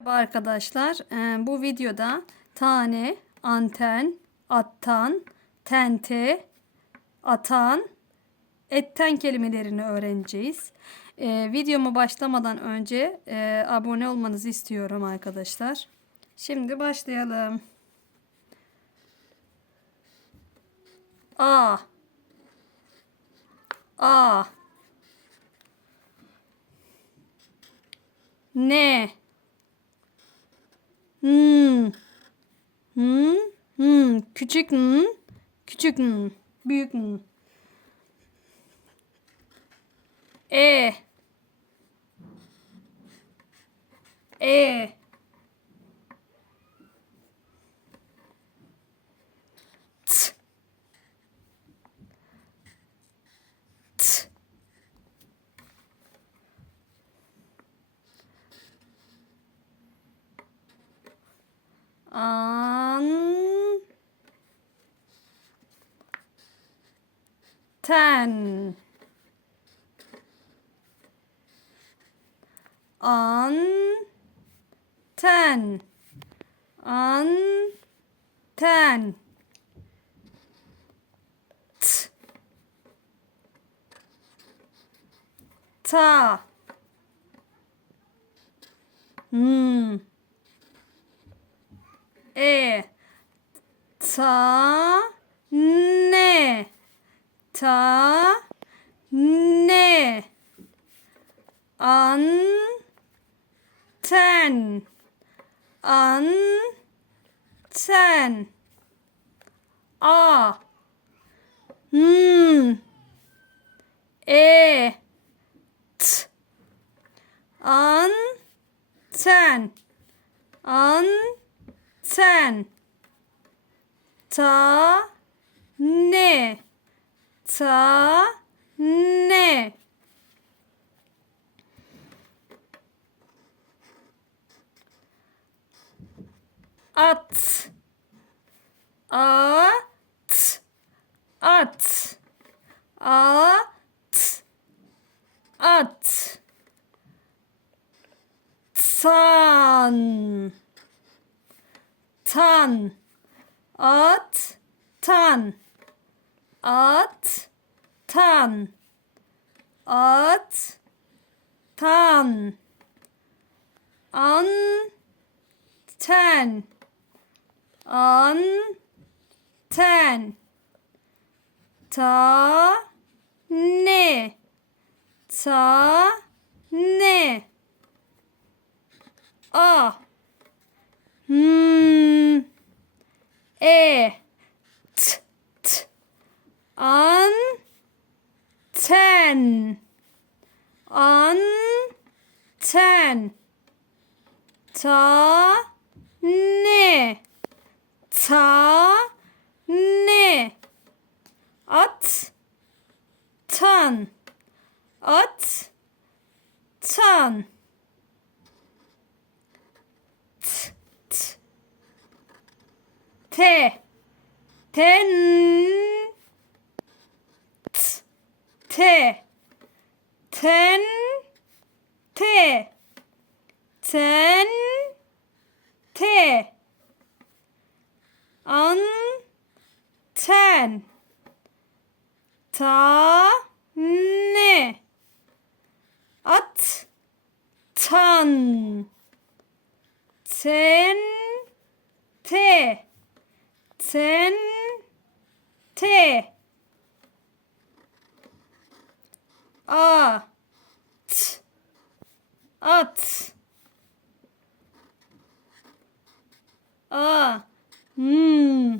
Merhaba arkadaşlar. Ee, bu videoda tane, anten, attan, tente, atan, etten kelimelerini öğreneceğiz. Ee, videomu başlamadan önce e, abone olmanızı istiyorum arkadaşlar. Şimdi başlayalım. A A Ne Hmm. Hmm. Hmm. Küçük hmm. Küçük hmm. Büyük hmm. E. E. T. T. An ten an ten. An ten. T. Ta. Hmm. E. Ta. Ne ta ne? An ten an ten a. Hmm. E. T. An ten an ten ta. Ne ta ne at. At. At. At. At. San tan. At. Tan at tan at tan an ten an ten ta ne ta ne a. Hmm. E. T. T. An. Ten. An. Ten. Ta. Ne. Ta. Ne. At. Tan. At. Tan. T. T. Ten. T. T. Ten. T. Ten. T. An. Ten. Ta. Ne. At. Tan. Ten. T. Ten. T. A. T. At. A. Hmm.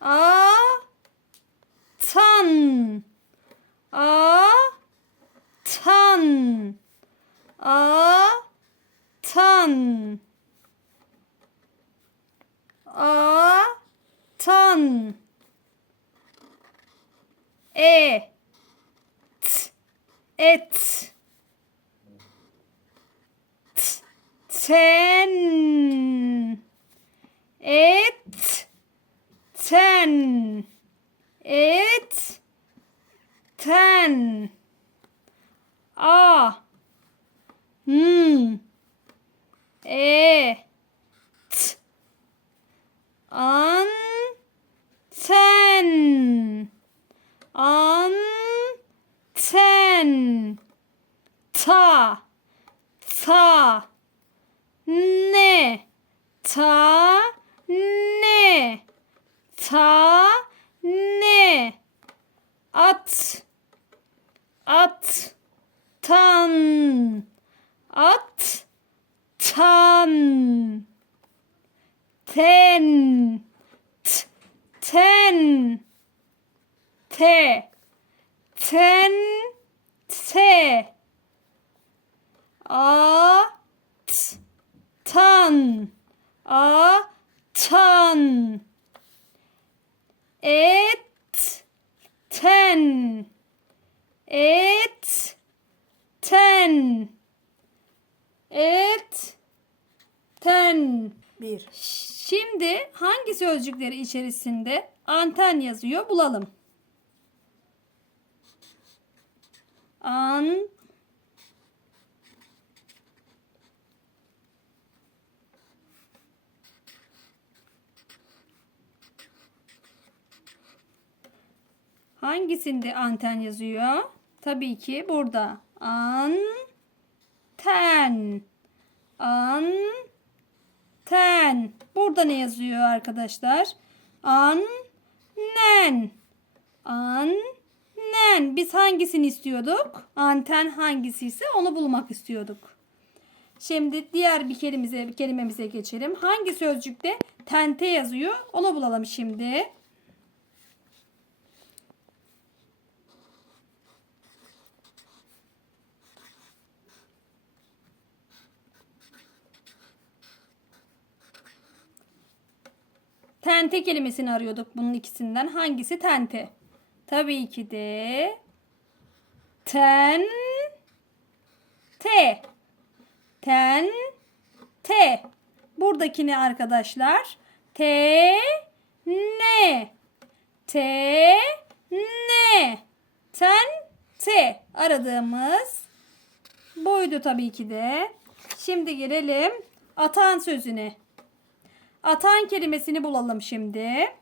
A. Tan. A. Tan. A. Tan. A tan e t et t ten et ten et ten a. Hmm. E T An Ten An Ten Ta. Ta. Ne? Ta Ta Ne At. At Tan At Tan Ten. T. Ten. Te Ten Te A T Tan A Tan Et Ten Et Ten Et Ten Bir. Şimdi hangi sözcükleri içerisinde anten yazıyor bulalım. An Hangisinde anten yazıyor? Tabii ki burada. Anten. Anten. Burada ne yazıyor arkadaşlar? Annen. Annen. Biz hangisini istiyorduk? Anten hangisi ise onu bulmak istiyorduk. Şimdi diğer bir kelimemize, bir kelimemize geçelim. Hangi sözcükte tente yazıyor? Onu bulalım şimdi. Tente kelimesini arıyorduk bunun ikisinden. Hangisi tente? Tabii ki de ten te. Ten te. Buradakini arkadaşlar te ne. Te ne. Ten te. Aradığımız buydu tabii ki de. Şimdi gelelim atan sözüne. Atan kelimesini bulalım şimdi.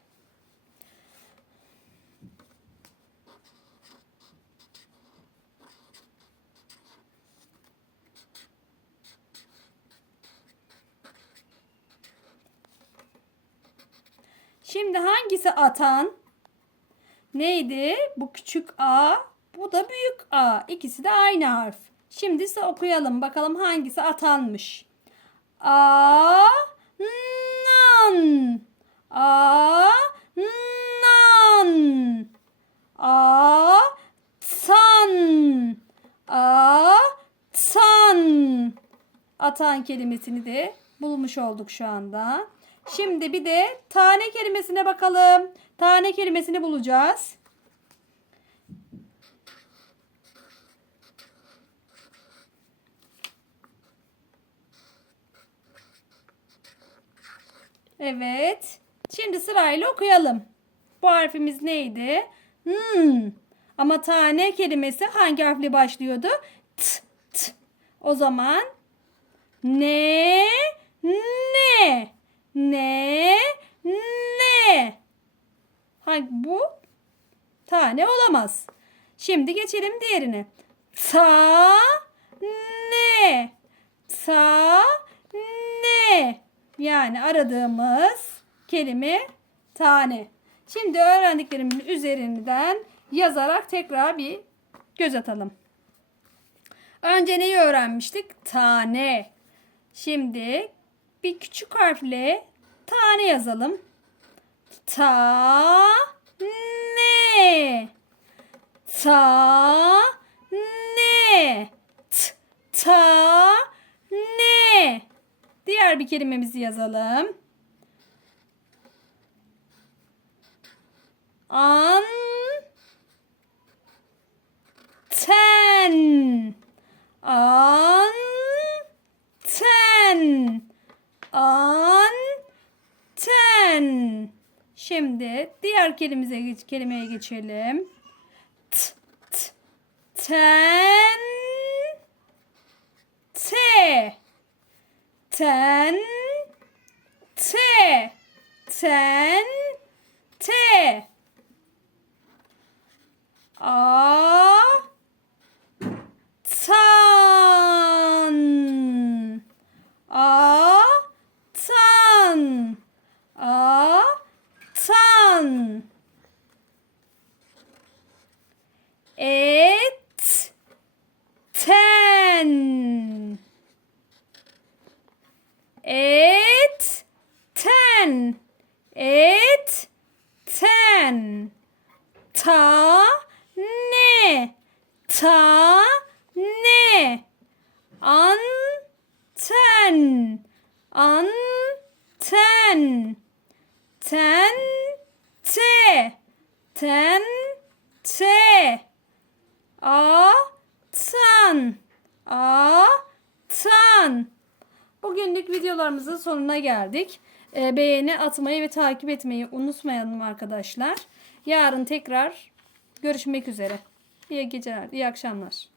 Şimdi hangisi atan? Neydi? Bu küçük A, bu da büyük A. İkisi de aynı harf. Şimdi ise okuyalım. Bakalım hangisi atanmış. A nan a nan a tan a tan atan kelimesini de bulmuş olduk şu anda. Şimdi bir de tane kelimesine bakalım. Tane kelimesini bulacağız. Evet. Şimdi sırayla okuyalım. Bu harfimiz neydi? Hmm. Ama tane kelimesi hangi harfle başlıyordu? T, t. O zaman ne, ne, ne, ne. Hangi bu? Tane olamaz. Şimdi geçelim diğerine. Ta, ne, ta, ne. Yani aradığımız kelime tane. Şimdi öğrendiklerimin üzerinden yazarak tekrar bir göz atalım. Önce neyi öğrenmiştik? Tane. Şimdi bir küçük harfle tane yazalım. Ta ne ta ne t ta ne Diğer bir kelimemizi yazalım. An ten an ten an ten Şimdi diğer kelimemize geç, kelimeye geçelim. T, t, ten te ten te ten te a tan a tan a tan et ten et ten et ten ta ne? Ta ne? An ten an ten ten te ten te a tan a tan Bugünlük videolarımızın sonuna geldik. Ee, beğeni atmayı ve takip etmeyi unutmayalım arkadaşlar. Yarın tekrar görüşmek üzere. İyi geceler, iyi akşamlar.